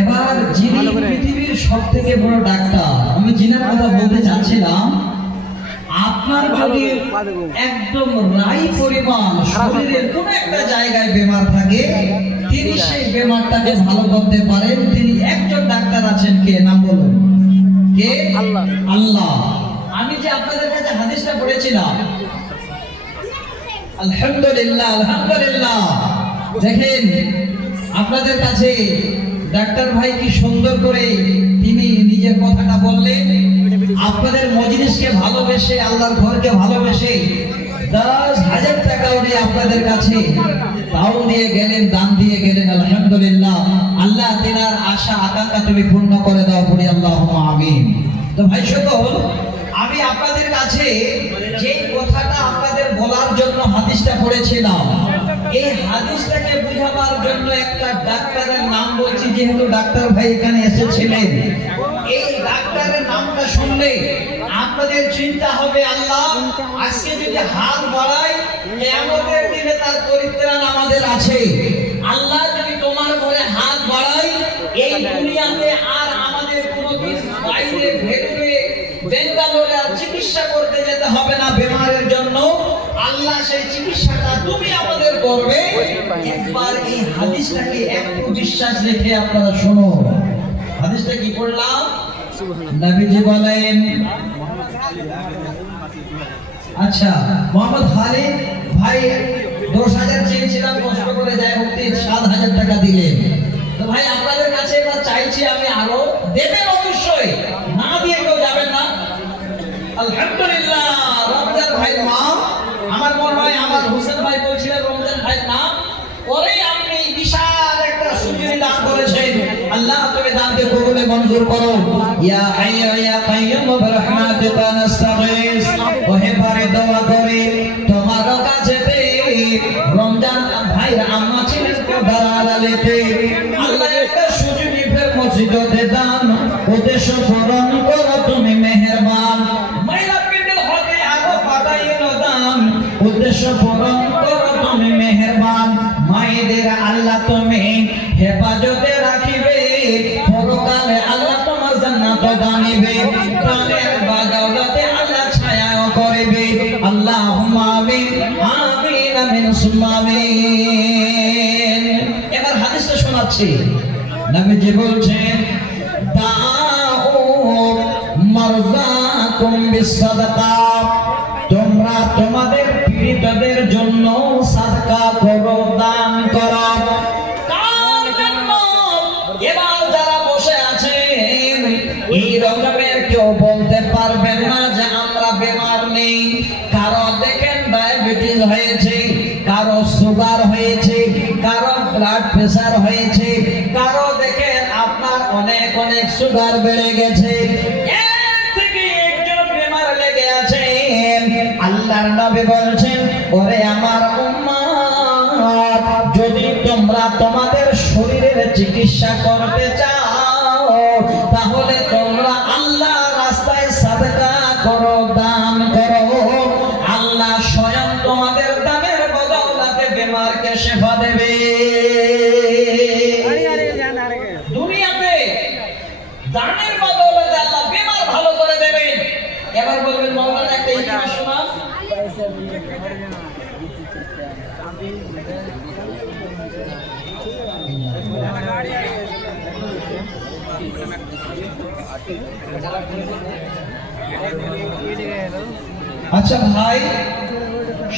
এবার যিনি পৃথিবীর সবথেকে বড় ডাক্তার, আমি যিনার কথা বলতে চাচ্ছিলাম, আপনার যদি একদম রাই পরিমাণ শরীরের কোন একটা জায়গায় বেমার থাকে, তিনি সেই বেমারটাকে ভালো করতে পারেন। তিনি একজন ডাক্তার আছেন, কে? নাম বলুন। কে? আল্লাহ। আল্লাহ। আমি যে আপনাদের কাছে হাদিসটা পড়েছিলাম, আলহামদুলিল্লাহ আলহামদুলিল্লাহ, দেখেন আপনাদের কাছে ডাক্তার ভাই কি সুন্দর করে তিনি নিজের কথাটা বললেন। আপনাদের মজলিসকে ভালোবেসে, আল্লাহর ঘরকে ভালোবেসে 10,000 টাকা উনি আপনাদের কাছে তাও দিয়ে গেলেন, দান দিয়ে গেলেন। আলহামদুলিল্লাহ, আল্লাহ তিনার আশা আকাঙ্ক্ষা তুমি পূর্ণ করে দাও, পড়ি আল্লাহুম্মা আমিন। তো ভাই সকল, আমি আপনাদের কাছে যে কথাটা আপনাদের বলার জন্য হাদিসটা পড়েছিলাম, এই হাদিসটাকে বুঝাবার জন্য একটা ডাক্তারের নাম বলছি, যেহেতু ডাক্তার ভাই এখানে এসেছিলেন। এই ডাক্তারের নামটা শুনলে আপনাদের চিন্তা হবে, আল্লাহ আজকে যদি হাত বাড়াই, কিয়ামতের দিনে তার পরিত্রাণ আমাদের আছে। আল্লাহ যদি তোমার ঘরে হাত বাড়াই, এই দুনিয়াতে আর আমাদের কোনোদিন বাইরে ভেতরে বেঙ্গালোরে আর চিকিৎসা করতে যেতে হবে না বেমারের জন্য। আল্লাহ সেই চিকিৎসাটা তুমি আমাদের করবে। একবার এই হাদিসটাকে একটু বিশ্বাস রেখে আপনারা শুনো। হাদিসটা কি পড়লাম? নবীজি বলেন, আচ্ছা মোহাম্মদ খালিদ ভাই 10,000 চেয়েছিলাম, কষ্ট করে যাই হোক 7,000 টাকা দিলেন। তো ভাই আপনাদের কাছে এবার চাইছি আমি আরো দেবেন, অবশ্যই, না দিয়ে কেউ যাবেন না। আলহামদুলিল্লাহ, রমজান ভাই মা, আমার মনে হয় আমার হোসেন ভাই বলছিলেন রমজান ভাই না, পরে আপনি বিশাল একটা সুযোগ দান করেছেন। আল্লাহ তুমি দানকে কবুলে মঞ্জুর করো। ইয়া হাইয়্যু ইয়া কাইয়্যুম বিরহমাতিকা নাস্তাগীস। ওহে পারে দোয়া করি তোমার কাছে রমজান ভাইয়ের আম্মা ছিলেন কোদারালেতে, আল্লাহ একটা সুযোগ ফের মসজিদে দান উদ্দেশ্য পূরণ করো তুমি মেহেরবান। মাইলা পিন্ডের হতে আরো পাঠাইলো দান উদ্দেশ্য পূরণ করো তুমি মেহেরবান। মায়েদের আল্লাহ তুমি হেফাজতে রাখিবে, পরকালে আল্লাহ তোমার জান্নাত দানিবে, প্রাণের বাদৌলতে আল্লাহ ছায়াও করিবে। আল্লাহুম্মা আমিন আমিন আমিন সুম্মা আমিন। এবার হাদিসটা শোনাচ্ছি। নবীজি বলছেন, দাউ মারযাকুম বিসসাদাকা, তোমরা তোমাদের পীড়িতদের জন্য সাদকা করো, দান করো। কার জন্য? এবার যারা বসে আছেন এই রকমের কেউ বলতে পারবেন না যে আমরা বেমার নেই। কারো দেখেন ডায়াবেটিস হয়েছে, কারো সুগার হয়েছে, কারো ব্লাড প্রেসার হয়েছে, কারো দেখেন আপনার অনেক অনেক সুগার বেড়ে গেছে, এক থেকে একজন বেমার লেগে আছে। আল্লাহর নবী বলছেন, ওরে আমার উম্মত, যদি তোমরা তোমাদের শরীরের চিকিৎসা করতে চাও, তাহলে তোমরা আল্লাহর রাস্তায় সাদকা করো, দান করো। আল্লাহ স্বয়ং তোমাদের দানের বদৌলতে বেমারকে শিফা দেবে। দুনিয়াতে দানের বদৌলতে আল্লাহ বেমার ভালো করে দেবেন। এবার বলবেন মাওলানা একটা ইতিহাস শোনা। আচ্ছা ভাই,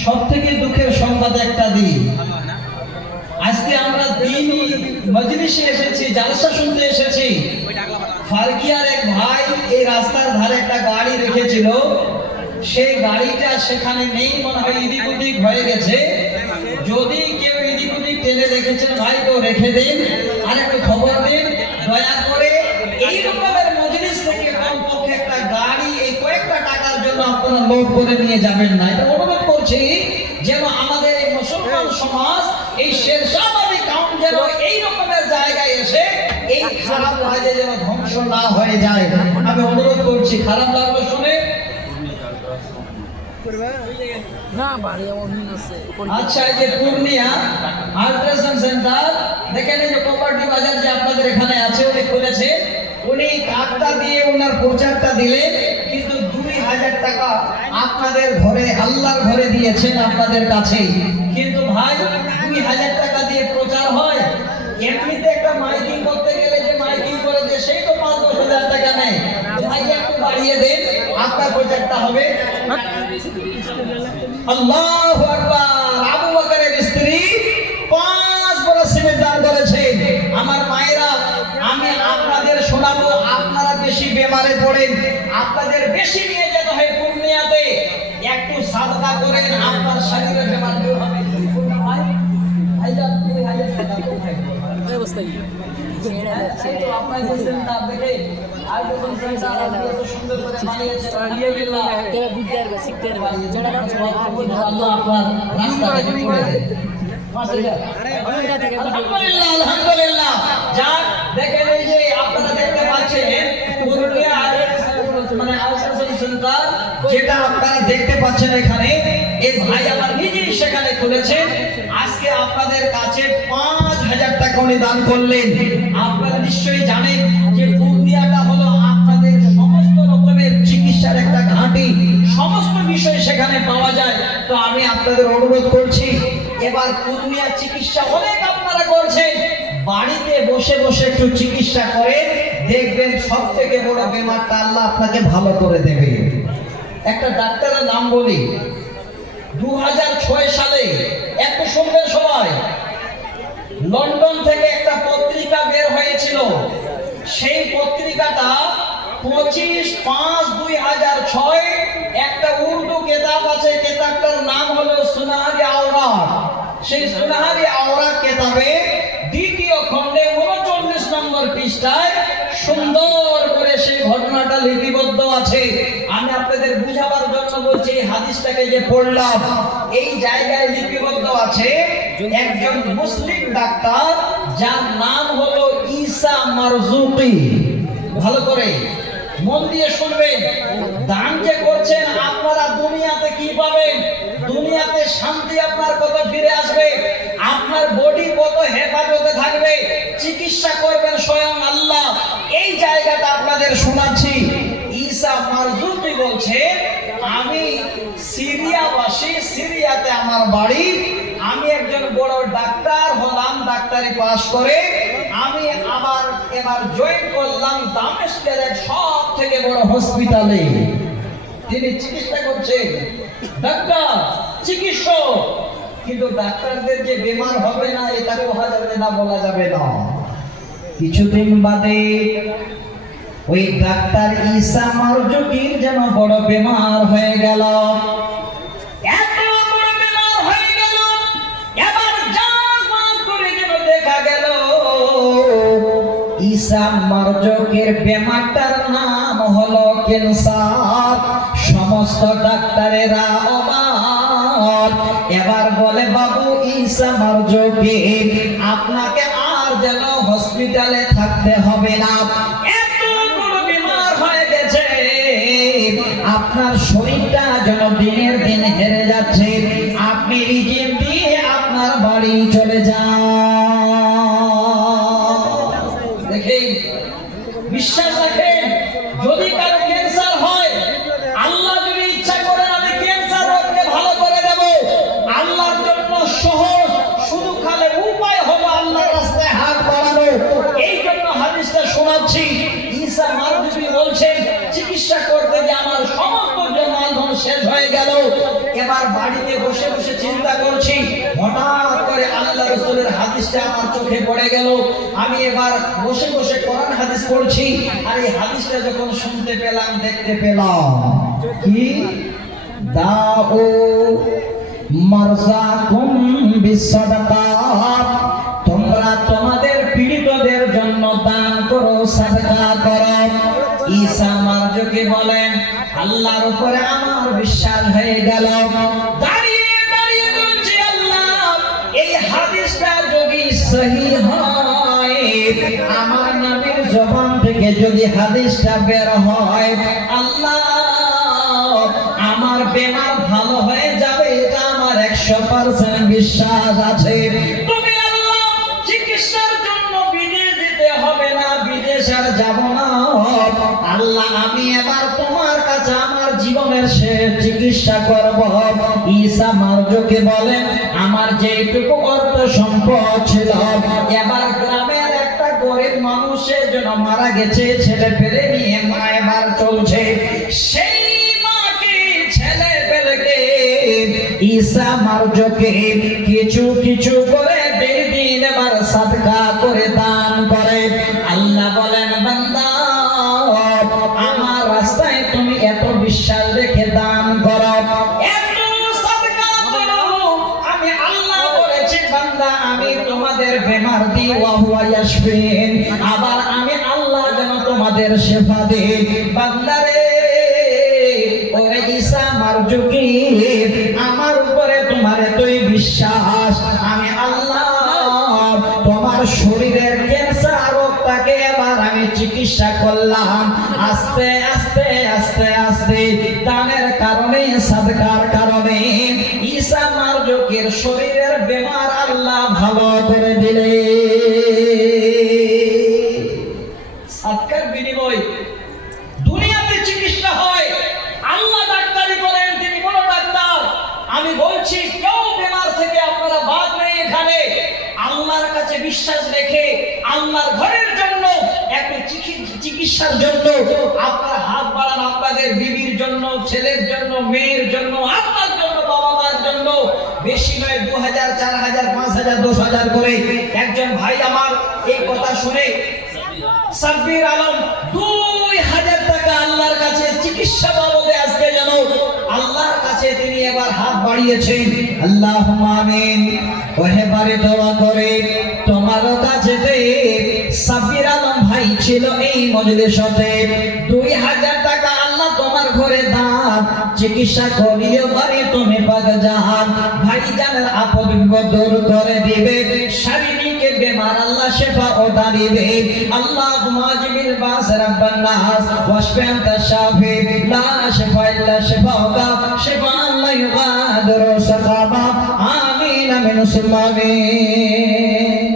সব থেকে দুঃখের সংবাদ একটা দিই। আজকে আমরা দিনই মজলিসে এসেছি, জালসা শুনতে এসেছি। ফারকিয়ার এক ভাই এই রাস্তার ধারে একটা গাড়ি রেখেছিল, সেই গাড়িটা সেখানে নেই, মনে হয় এদিক ওদিক হয়ে গেছে। যদি কেউ এদিক ওদিক টেনে রেখেছেন ভাই, তো রেখে দিন, আর একটু খবর দিন দয়া করে। এই রকমের মজলিস থেকে কমপক্ষে একটা গাড়ি এই কয়েকটা টাকার জন্য আপনারা লোড করে নিয়ে যাবেন না, এটা অনুরোধ করছি। যেন আমাদের এই মুসলমান সমাজ, এই শেরশাহবাদী কাউন্ট যেন এই রকমের জায়গায় এসে এই খারাপ কাজে যেন ধ্বংস না হয়ে যায়, আমি অনুরোধ করছি। খারাপ লাগলো শুনে? আচ্ছা, এই যে পূর্ণিয়া আল্ট্রাসাউন্ড সেন্টার, দেখেন এই যে প্রপার্টি বাজার যে আপনাদের আমাদের এখানে আছে, উনি খুলেছে, উনি কার্ডটা দিয়ে ওনার প্রচারটা দিলেন, কিন্তু 2000 টাকা আপনাদের ঘরে আল্লাহর ঘরে দিয়েছেন আপনাদের কাছে। কিন্তু ভাই 2000 টাকা দিয়ে প্রচার হয়? এমনিতে একটা মাইকিং করতে গেলে যে মাইকিং করে দেয় সেই তো 5-10 হাজার টাকা নেয়। ভাই একটু বাড়িয়ে দেন, আপনার প্রচারটা হবে। আল্লাহু আকবার। আবু বকরের স্ত্রী 5 বড় সিমেন্ট দান করেছে। আমার মায়েরা, আমি আপনাদের শোনাবো, আপনারা বেশি বেমারে পড়েন, আপনাদের বেশি নিয়ে যেতে হয় পূর্ণিয়াতে, একটু সাদকা করেন, আপনার শরীরে বেমার দূর হবে। ভাই ভাইজান 2000 টাকা তো ভাই এই অবস্থা কি এই তো আপনারা বলছেন না দেখে আর যখন সংসার এত সুন্দর করে বানিয়েছে আলহামদুলিল্লাহ, কে বুঝতে পারবে শিখতে পারবে যেটা আল্লাহ আপনার রাস্তাটা করে দেয়। আলহামদুলিল্লাহ আলহামদুলিল্লাহ। যাক দেখেন, এই যে আপনারা দেখতে পাচ্ছেন পুরুলিয়া মানে আউটসোর্সিং সেন্টার, যেটা আপনারা দেখতে পাচ্ছেন এখানে, এই ভাই আমার নিজেই সেখানে খুলেছেন। আজকে আপনাদের কাছে 5000 টাকা উনি দান করলেন। আপনারা নিশ্চয়ই জানেন যে পুরুলিয়াটা হলো আপনাদের সমস্ত রকমের চিকিৎসার একটা ঘাঁটি, সমস্ত বিষয় সেখানে পাওয়া যায়। তো আমি আপনাদের অনুরোধ করছি, এবার পুরুলিয়া চিকিৎসা অনেক আপনারা করছেন, বাড়িতে বসে বসে একটু চিকিৎসা করে দেখবেন সব থেকে বড় বেমারটা আল্লাহ আপনাকে ভালো করে দেবে। একটা ডাক্তারের নাম বলি, 2006 সালে একটু শুনবেন সবাই, লন্ডন থেকে একটা পত্রিকা বের হয়েছিল। সেই পত্রিকাটা 25/5/2006 একটা উর্দু কিতাব আছে, কিতাবটার নাম হলো সুনাহারি আওরাত। সেই সুনাহারি আওরাত কিতাবে দ্বিতীয় খণ্ডে 39 নম্বর পৃষ্ঠায় সুন্দর করে সেই ঘটনাটা লিপিবদ্ধ আছে। আমি আপনাদের বুঝাবার জন্য বলছি, এই হাদিসটাকে যে পড়লাম, এই জায়গায় লিপিবদ্ধ আছে একজন মুসলিম ডাক্তার যার নাম হলো ঈসা মারজুকি। ভালো করে মন দিয়ে শুনবেন, দান যে করছেন আপনারা দুনিয়াতে কি পাবেন, দুনিয়াতে শান্তি আপনার কত ফিরে আসবে, আপনার বডি কত হেফাজতে থাকবে, চিকিৎসা করবেন স্বয়ং আল্লাহ। এই জায়গাটা আপনাদের শোনাচ্ছি। ঈসা মারজুকি বলছে, আমি সিরিয়াবাসী, সিরিয়াতে আমার বাড়ি, আমি একজন বড় ডাক্তার হলাম, ডাক্তারি পাস করে আমি আবার এবার জয়েন করলাম দামেস্কের এক সব থেকে বড় হসপিটালে। তিনি চিকিৎসা করছেন, ডাক্তার চিকিৎসক, কিন্তু ডাক্তারদের যে বেমার হবে না এটা বলা যাবে না, বলা যাবে না। কিছুদিন বাদে ওই ডাক্তার ঈসা মারজুকির যেন বড় বেমার হয়ে গেল। এত বড় বেমার হয়ে গেল, এবার জাজ করে যেন দেখা গেল ঈসা মারজুকির বেমারটার নাম হলো ক্যান্সার। সমস্ত ডাক্তারেরা অবাক। এবার বলে, বাবু ঈসা মারজুকি, আপনাকে আর যেন হসপিটালে থাকতে হবে না, আপনার শরীরটা যেন দিনের দিন হেরে যাচ্ছে, আপনি রিজিম দিয়ে আপনার বাড়ি চলে যান। দেখেন, বিশ্বাস রাখেন, যদি কারো ক্যান্সার হয়, আল্লাহ যদি ইচ্ছা করেন আমি ক্যান্সার রোগকে ভালো করে দেব, আল্লাহর জন্য সহজ, শুধু খালি উপায় হলো আল্লাহর রাস্তায় হাত বাড়ানো। এই জন্য হাদিসটা শোনাচ্ছি। ঈসা মারজুকি বলছেন, চিকিৎসা করতে গিয়ে আমার সমস্ত জমাধন শেষ হয়ে গেল, এবার বাড়িতে বসে বসে চিন্তা করছি, হঠাৎ করে আল্লাহ রাসূলের হাদিসটা আমার চোখে পড়ে গেল। আমি এবার বসে বসে কোরআন হাদিস পড়ছি, আর এই হাদিসটা যখন শুনতে পেলাম, দেখতে পেলাম কি, দাও মারজাকুম বিসসাদাকাত, তোমরা তোমাদের পীড়িতদের জন্য দান করো, সাদকা করো। ঈসা মারজুকি বলেন, আল্লাহর উপরে আমার বিশ্বাস হয়ে গেল। দাঁড়িয়ে দাঁড়িয়ে বলছি, আল্লাহ, এই হাদিসটা যদি সহি হয়, আমার নবীর জবান থেকে যদি হাদিসটা বের হয়, আল্লাহ আমার বেমার ভালো হয়ে যাবে, এটা আমার 100% বিশ্বাস আছে। তুমি আল্লাহ চিকিৎসার জন্য বিদেশ যেতে হবে বিদেশে আর যাব না আল্লাহ, আমি এবার তোমার কাছে আমার জীবনের শেষ চিকিৎসা করব। ঈসা মারজুকি বলেন, আমার যেটুকু অর্থ সম্পদ ছিল, এবার গ্রামের একটা গরিব মানুষের জন্য মারা গেছে, ছেলে পেলে নিয়ে মা এবার চলছে, সেই মাকে ছেলে পেলেকে ঈসা মারজুকি কিছু কিছু করে দিন এবার সাদকা করে দান করে। আল্লাহ বলেন, বান্দা আমার রাস্তায় তুমি এত বিশ্বাস রেখে দান করো, এত সাদকা করো, আমি আল্লাহ বলেছি বান্দা আমি তোমাদের বেমার দিই ওয়া হুয়া ইয়াশফিন, আবার আমি আল্লাহ যেন তোমাদের শেফা দেই। বান্দারে ও ঈসা মারজুকি, আমার উপরে তোমার এতই বিশ্বাস, আমি আল্লাহ তোমার শরীরের ক্যান্সার রোগটাকে এবার আমি চিকিৎসা করলাম। আস্তে আস্তে আস্তে আস্তে দানের কারণে, সাদকার কারণে ঈসা মারজুকির শরীরের বেমার আল্লাহ ভালো করে দিলে। সাদকার বিনিময় দুনিয়াতে চিকিৎসা হয়, আল্লাহ ডাক্তারি করেন, তিনি বড় ডাক্তার। আমি বলছি কেউ বেমার থেকে আপনারা বাদ নেই, এখানে আল্লাহর কাছে বিশ্বাস রেখে আল্লাহর ঘরের জন্য একটা চিকিৎসার জন্য আপনারা হাত বাড়ান, আপনাদের বিবির জন্য, ছেলের জন্য, মেয়ের জন্য, আপনার জন্য, বাবা মার জন্য। বেশি নয়, 2000, 4000, 5000, 10000 করে। একজন ভাই আমার এই কথা শুনে, সাব্বির আলম 2000 টাকা আল্লাহর কাছে চিকিৎসা বাবদে আজকে যেন আল্লাহর কাছে তিনি এবার হাত বাড়িয়েছেন। আল্লাহুম্মা আমিন। ওহেবারে দোয়া করে তোমার কাছে সাব্বির আলম ভাই ছিল এই মজলিসতে, 2000 টাকা আল্লাহ তোমার ঘরে দান, চিকিৎসা করিও বাড়ি তুমি পাক জাহান। ভাই জানের আপদ বিপদ দূর করে দিবে, শারীরিক বেমার আল্লাহ শেফা ও দিবে। আল্লাহুম্মা আজমিল বাস রাব্বান নাস ওয়াশফি আনতা শাফি লা শিফা ইল্লা শিফাউকা শিফাআন লা ইউগাদিরু সাকামা। আমিন আমিন সুম্মা আমিন।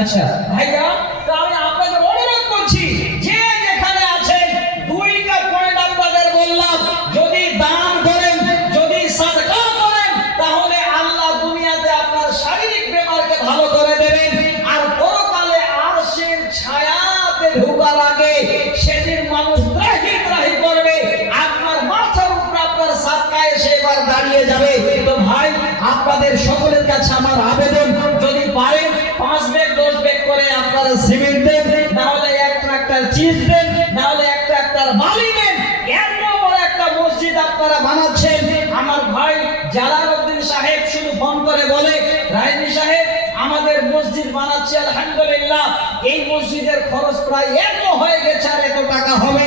আচ্ছা ভাইয়া, তো আমি আপনাদের অনুরোধ করছি, যে যেখানে আছেন, দুইটা পয়েন্ট আপনাদের বললাম, যদি দান করেন, যদি সাদকা করেন, তাহলে আল্লাহ দুনিয়াতে আপনার শারীরিক বেমারকে ভালো করে দেবেন, আর পরকালে আরশের ছায়াতে ঢোকার আগে সেদিন মানুষ ত্রাহি ত্রাহি করবে, আপনার মাথার উপরে আপনার সাদকা এসে এবার দাঁড়িয়ে যাবে। তো ভাই, আপনাদের সকলের কাছে আমার আবেদন, যদি পারেন 5 ব্যাগ 10 ব্যাগ করে আপনারা সিমেন্ট দেন, না হলে এক ট্রাক্টর চিজ দেন, না হলে এক ট্রাক্টর বালি দেন। এত বড় একটা মসজিদ আপনারা বানাচ্ছেন। আমার ভাই জালালউদ্দিন সাহেব শুধু ফোন করে বলে, রাইনি সাহেব আমাদের মসজিদ বানাচ্ছে আলহামদুলিল্লাহ, এই মসজিদের খরচ প্রায় এত হয়ে গেছে, আর এত টাকা হবে,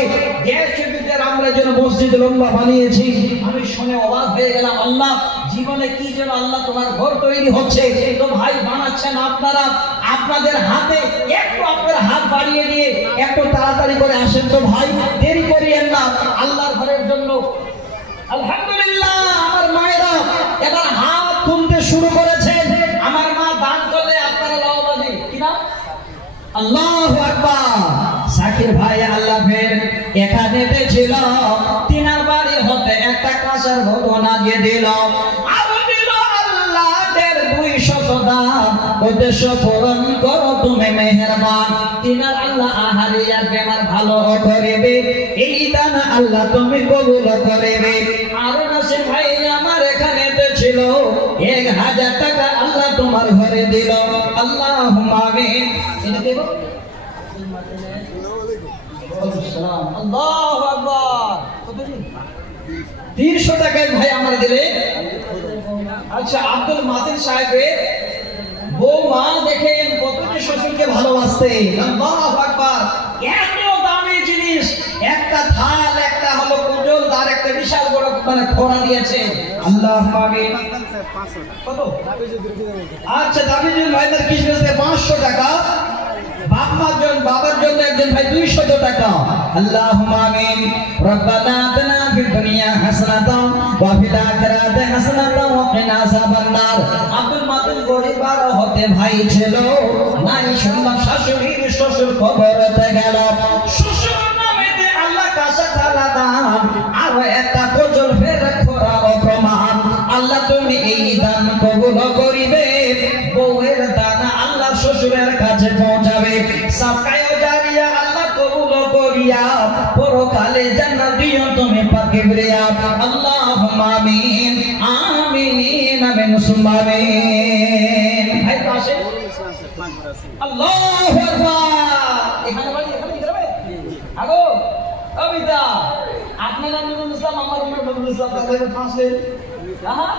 150 বিঘার আমরা যেন মসজিদ লম্বা বানিয়েছি। আমি শুনে অবাক হয়ে গেলাম, আল্লাহ জীবনে কি যেন আল্লাহ তোমার ঘর তৈরি হচ্ছে। তো ভাই বানাচ্ছেন আপনারা, আপনাদের হাতে একটু আপনার হাত বাড়িয়ে দিয়ে একটু তাড়াতাড়ি করে আসেন। তো ভাই দেরি করিয়েন না আল্লাহর ঘরের জন্য। আলহামদুলিল্লাহ, আমার মায়েরা এবার হাত তুলতে শুরু করেছেন। আমার মা দান করলে আপনারা লাভবাদী কিনা? আল্লাহু আকবার। সাকির ভাই আল্লাহ ফের এখানে ছিল, তিনার বাড়ি হতে একটা কাঁসার ঘটনা দিয়ে দিল, আরো দিল আল্লাহদের 200 দাম, উদ্দেশ্য পূরণ করো তুমি মেহেরবান। তিনার আল্লাহ আহারিয়ার বেমার ভালো করিবে, এই দান আল্লাহ তুমি কবুল করিবে। আর নাসির ভাই আমার এখানে ছিল, 1000 টাকা আল্লাহ তোমার ঘরে দিল। আল্লাহুম্মা আমিন। এটা দেব। আল্লাহু আকবার। 300 টাকায় ভাই আমার দিলে। আচ্ছা, আব্দুল মাতিন সাহেবের বৌমা দেখেন কতটি শ্বশুরকে ভালোবাসতে। আল্লাহু আকবার। এত দামি জিনিস, একটা থাল, একটা হলো কুজল, আর একটা বিশাল বড় মানে খোড়া দিয়েছে। আল্লাহু আমিন। কত? আচ্ছা, দাবিজুল ভাইদের কি দিয়েছে? 500 টাকা। বাবার জন্য একজন ভাই 200 টাকা। আল্লাহুম্মা আমিন। রব্বানা আতিনা ফিদ দুনিয়া হাসানাতাও ওয়া ফিল আখিরাতি হাসানাতাও ওয়া কিনা আযাবান নার। আব্দুল মাতিন পরিবার হতে ভাই ছিল, নাই শুনলাম শাশুড়ির শ্বশুর কবরতে গেল, শ্বশুর নামেতে আল্লাহ কাছে তালা দান, আর একটা কজল ফের খোরা অপ্রমাণ। আল্লাহ তুমি এই দান কবুল করিবে, বউয়ের দান আল্লাহ শ্বশুরের কাছে পৌঁছাবে, সাকায় জারিয়া আল্লাহ কবুল করিয়া পরকালে জান্নাত দিও তুমি পাক কিবরিয়া। আল্লাহুম্মা আমিন আমিন আমিন সুম্মা আমিন। ভাই তো আসে আল্লাহু আকবার। এখানে বাড়ি এখানে কি যাবে আগো কবিতা আপনার নাম নুরুল ইসলাম, আমার নাম নুরুল ইসলাম, তাহলে পাঁচ দিন হ্যাঁ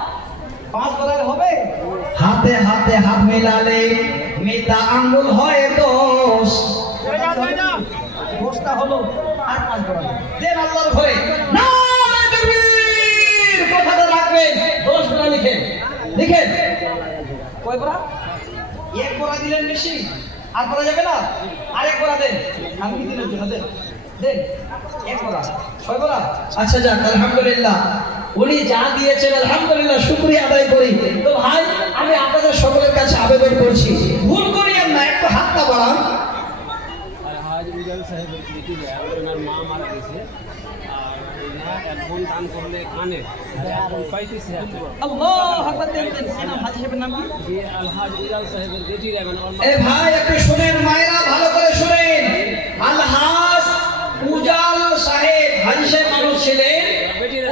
পাঁচ বলার হবে। হাতে হাতে হাত মিলালে মিতা আঙ্গুল হয় দোষ, দোষটা হলো আর পাঁচ বলা দেন আল্লাহর ঘরে না তাকবীর। কথাটা রাখবেন, দোষগুলো লিখেন লিখেন। কয় বড়া? এক বড়া দিলেন বেশি, আর বলা যাবে না, আরেক বড়া দেন। আমি কি দিলেন জন্য দেন দেন এক বড়া ছয় বড়া। আচ্ছা যাক আলহামদুলিল্লাহ, উনি যা দিয়েছেন আলহামদুলিল্লাহ শুকরিয়া আদায় করি। তো ভাই আমি আপনাদের সকলের কাছে আবেদন করছি, ভুল করিয়েন না, একটু হাতটা বাড়ান। আলহাজ উজাল সাহেবের বেটি ওনার মা মারা গেছে, আর ওনারা এখন দান করলে কানে এখন পাইতেছে। আল্লাহু আকবার। দেন দেন নাম হাজী সাহেবের নাম কি? যে আলহাজ উজাল সাহেবের বেটি মানে এ ভাই একটু শুনেন, মায়েরা ভালো করে শুনেন। আলহাজ উজাল সাহেব হাজী সাহেব মানুষ ছিলেন,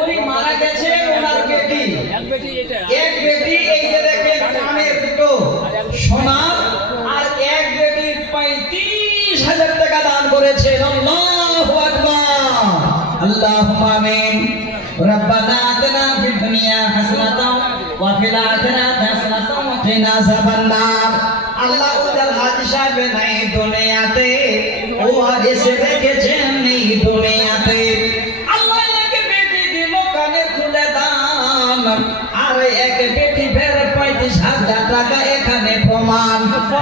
উনি মারা গেছেন, ওনার বেটি এক বেটি, এটা এক বেটি এই যে দেখেন কানে দুটো সোনা, আর এক বেটি 35,000 টাকা দান করেছেন। আল্লাহু আকবার। আল্লাহুম্মা আমিন। রব্বানা আতিনা ফিদ দুনিয়া হাসানাতাও ওয়া ফিল আখিরাতি হাসানাতাও ওয়া কিনা আযাবান্নার। আল্লাহ উজাল হাজী সাহেব নাই দুনিয়াতে, ও আর এসে রেখেছেন এই দুনিয়াতে। আল্লাহ এক বেটি দিল কানে খুলে দান, আর এক বেটি ফের 35,000 টাকা এখানে প্রমাণ।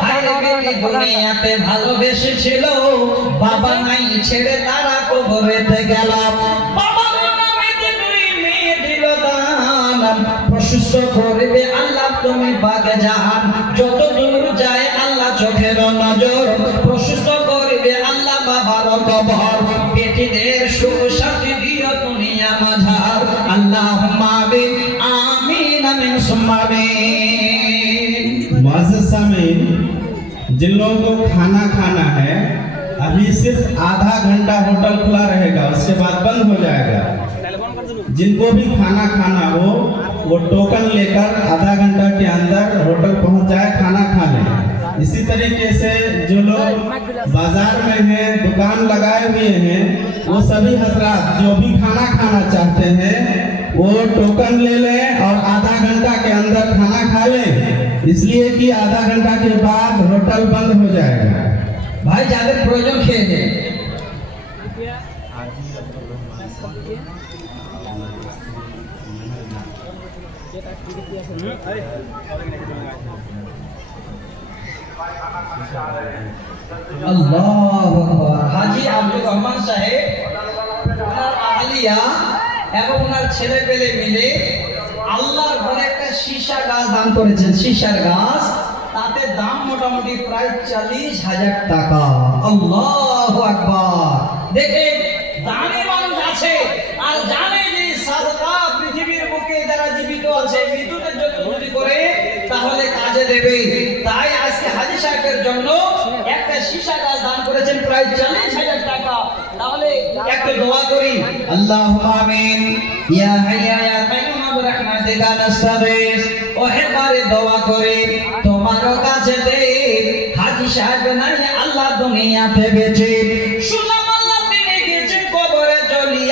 আরে বেটি দুনিয়াতে ভালোবেসেছিল, বাবা নাই ছেড়ে তারা কবরেতে গেল, বাবার নামেতে দুই মেয়ে দিল দান, প্রশস্ত করবে আল্লাহ তুমি বাগে জাহান, যত দূর যায় আল্লাহ চোখের নজর, প্রশস্ত করবে আল্লাহ বাবার কবর, বেটিদের সুখ শান্তি দিও দুনিয়া মাঝার। আল্লাহুম্মা আমিন আমিন আমিন সুম্মা আমিন। मुअज़्ज़ज़ में जिन लोगों को खाना खाना है, अभी सिर्फ आधा घंटा होटल खुला रहेगा, उसके बाद बंद हो जाएगा। जिनको भी खाना खाना हो वो टोकन लेकर आधा घंटा के अंदर होटल पहुंच जाए, खाना खा लें। इसी तरीके से जो लोग बाजार में हैं, दुकान लगाए हुए हैं, वो सभी हजरात जो भी खाना खाना चाहते हैं वो टोकन ले लें और आधा घंटा के अंदर खाना खा लें, इसलिए कि आधा घंटा के बाद होटल बंद हो जाएगा। ভাই যাদের প্রয়োজন খেয়ে নেন। আল্লাহু আকবার। হাজী আব্দুর রহমান সাহেব ওনার আহলিয়া এবং ওনার ছেলে পেলে মিলে আল্লাহর ঘরে একটা সীসা গাছ দান করেছেন, সীসার গাছ, তাতে দাম মোটামুটি প্রায় 40,000 টাকা। আল্লাহু আকবার। দেখেন দানি মানুষ আছে আর জানে যে সাদকা পৃথিবীর বুকে যারা জীবিত আছে মৃত্যুদের জন্য যদি করে তাহলে কাজে দেবে। তাই আজকে হাজী সাহেবের জন্য একটা সীসা গাছ দান করেছেন প্রায় 40,000 টাকা। তাহলে একটু দোয়া করি। আল্লাহুম্মা আমিন। ইয়া হাইয়া ইয়া কাইয়ুম বিরহমাতিকা নাস্তাগীস। ও হেবারে দোয়া করে তোমার কাছে দে, হাজী সাহেব নাই আল্লাহ দুনিয়াতে বেঁচে